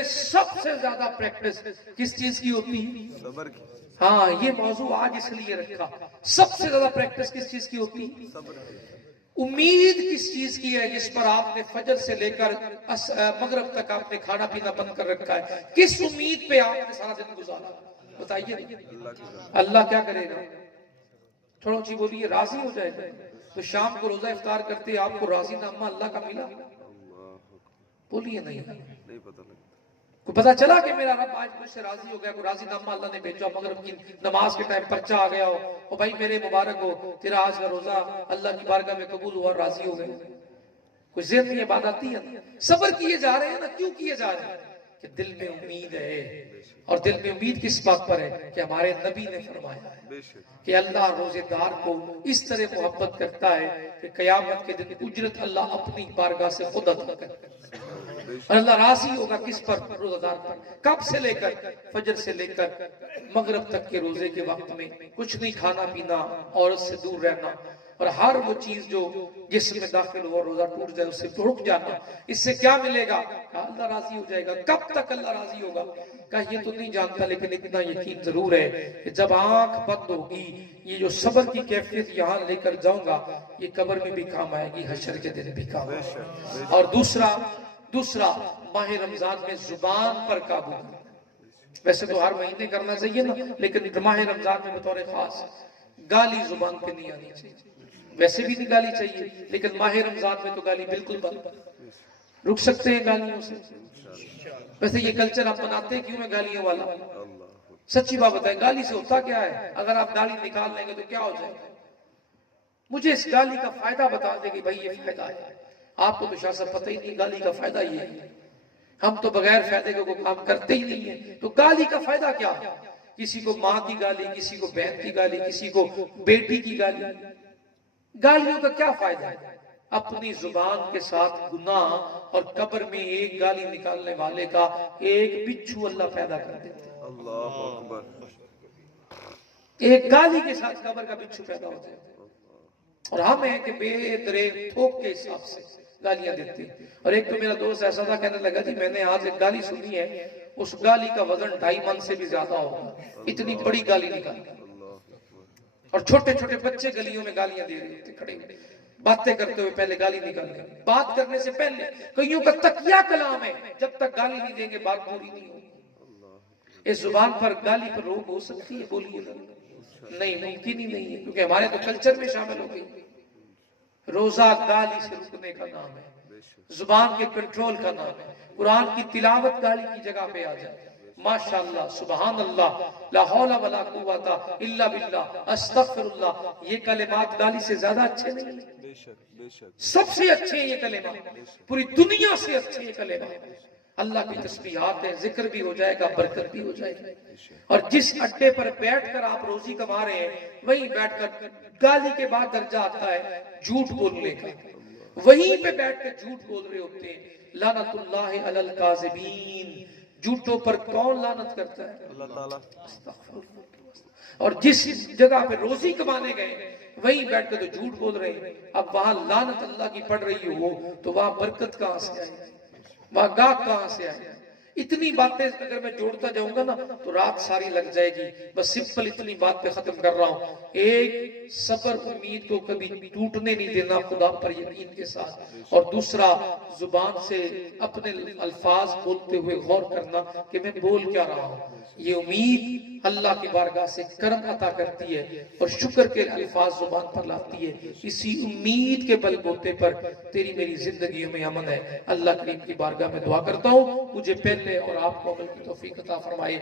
میں سب سے زیادہ پریکٹس کس چیز کی ہوتی ہے؟ صبر کی. ہاں یہ موضوع آج اس لیے رکھا. سب سے زیادہ پریکٹس کس چیز کی ہوتی ہے؟ صبر کی. امید کس چیز کی ہے جس پر آپ نے فجر سے لے کر مغرب تک آپ نے کھانا پینا بند کر رکھا ہے؟ کس امید پہ آپ نے سارا دن گزارا؟ بتائیے. اللہ کیا کرے گا؟ تھوڑا اونچی بولیے. راضی ہو جائے گا. تو شام کو روزہ افطار کرتے آپ کو راضی نامہ اللہ کا ملا؟ بولیے نہیں. نہیں پتہ لگتا. کو پتا چلا کہ میرا رب آج مجھ سے راضی ہو گیا, کوئی راضی نامہ اللہ نے بھیجا, مغرب کی نماز کے ٹائم پرچہ آ گیا ہو, اور بھائی میرے مبارک ہو, تیرا آج کا روزہ اللہ کی بارگاہ میں قبول ہوا اور راضی ہو گئے. کوئی ذہن میں یہ بات آتی ہے؟ صبر کیے جا رہے ہیں نا. کیوں کیے جا رہے ہیں؟ کہ دل میں امید ہے. اور دل میں امید کس بات پر ہے؟ کہ ہمارے نبی نے فرمایا ہے کہ اللہ روزے دار کو اس طرح محبت کرتا ہے کہ قیامت کے دن اجرت اللہ اپنی بارگاہ سے خود عطا کرتا ہے. اور اللہ راضی ہوگا کس پر؟ روزہ دار پر. کب سے لے کر؟ فجر سے لے کر مغرب تک کے روزے کے وقت میں کچھ نہیں کھانا پینا, عورت سے دور رہنا, اور ہر وہ چیز جو جسم میں داخل ہو روزہ ٹوٹ جائے اس سے رک جانا. اس سے کیا ملے گا؟ اللہ راضی ہو جائے گا. کب تک اللہ راضی ہوگا؟ کہ یہ تو نہیں جانتا, لیکن اتنا یقین ضرور ہے کہ جب آنکھ بند ہوگی یہ جو صبر کی کیفیت یہاں لے کر جاؤں گا یہ قبر میں بھی کام آئے گی, حشر کے دن بھی کام آئے گی. اور دوسرا ماہ رمضان میں زبان پر قابو. ویسے تو ہر مہینے کرنا چاہیے نا, لیکن ماہ رمضان میں بطور خاص گالی زبان پہ نہیں آنی چاہیے. ویسے بھی نہیں گالی چاہیے, لیکن ماہ رمضان میں تو گالی بالکل بند. رک سکتے ہیں گالیوں سے؟ ویسے یہ کلچر آپ بناتے کیوں ہے گالیوں والا؟ سچی بات بتائیں, گالی سے ہوتا کیا ہے؟ اگر آپ گالی نکال لیں گے تو کیا ہو جائے گا؟ مجھے اس گالی کا فائدہ بتا دیں کہ بھائی یہ فائدہ ہے. آپ کو تو شاہ صاحب پتہ ہی نہیں گالی کا فائدہ یہ ہے. ہم تو بغیر فائدے کو کام کرتے ہی نہیں ہیں. تو گالی کا فائدہ کیا؟ کسی کو ماں کی گالی, کسی کو بہن کی گالی, کسی کو بیٹی کی گالی. گالیوں کا کیا فائدہ ہے؟ اپنی زبان کے ساتھ گناہ, اور قبر میں ایک گالی نکالنے والے کا ایک بچھو اللہ پیدا کر دیتے ہیں. اللہ اکبر. ایک گالی کے ساتھ قبر کا بچھو پیدا ہوتا ہے. اور ہم ہیں کہ بے درے تھوک کے حساب سے گالیاں دیتے ہیں. اور ایک تو میرا دوست ایسا تھا, کہنے لگا جی میں نے آج ایک گالی سنی ہے, اس گالی کا وزن 2.5 من سے بھی زیادہ ہوگا, اتنی بڑی گالی نکالی. اور چھوٹے چھوٹے بچے گلیوں میں گالیاں دے رہے تھے کھڑے ہوئے, باتیں کرتے ہوئے پہلے گالی نکالنے. بات کرنے سے پہلے کئیوں کا تقیہ کلام ہے, جب تک گالی نہیں دیں گے بات پوری نہیں ہوگی. اس زبان پر گالی پر روک ہو سکتی ہے؟ بولیے نہیں, ممکن ہی نہیں ہے, کیونکہ ہمارے تو کلچر میں شامل ہو گئی. روزہ گالی سے رکنے کا نام ہے, زبان کے کنٹرول کا نام ہے. قرآن کی تلاوت گالی کی جگہ پہ آ جائے, ماشاءاللہ, سبحان اللہ, لا حول ولا قوت الا باللہ, استغفر اللہ, یہ کلمات گالی سے زیادہ اچھے نہیں ہیں. سب سے اچھے یہ کلمات, پوری دنیا سے اچھے یہ کلمات. اللہ کی تسبیحات ہے, ذکر بھی ہو جائے گا, برکت بھی ہو جائے گی. اور جس اڈے پر بیٹھ کر آپ روزی کما رہے ہیں, وہیں بیٹھ کر گالی کے بعد درجہ آتا ہے جھوٹ بولنے کا. وہیں پہ بیٹھ کر جھوٹ بول رہے ہوتے ہیں. لعنت اللہ علی الکاذبین, جھوٹوں پر کون لعنت کرتا ہے؟ اللہ تعالیٰ. اور جس جگہ پہ روزی کمانے گئے وہیں بیٹھ کر تو جھوٹ بول رہے ہیں. اب وہاں لعنت اللہ کی پڑ رہی ہو تو وہاں برکت کہاں سے آئے, وہاں گاہ کہاں سے آئے؟ اتنی باتیں اگر میں جوڑتا جاؤں گا نا تو رات ساری لگ جائے گی. بس سمپل اتنی بات پہ ختم کر رہا ہوں. ایک, صبر امید کو کبھی ٹوٹنے نہیں دینا خدا پر یقین کے ساتھ. اور دوسرا, زبان سے اپنے الفاظ بولتے ہوئے غور کرنا کہ میں بول کیا رہا ہوں. یہ امید اللہ کی بارگاہ سے کرم عطا کرتی ہے اور شکر کے الفاظ زبان پر لاتی ہے. اسی امید کے بل بوتے پر تیری میری زندگیوں میں امن ہے. اللہ کریم کی بارگاہ میں دعا کرتا ہوں مجھے پہلے اور آپ کو عمل کی توفیق عطا فرمائے.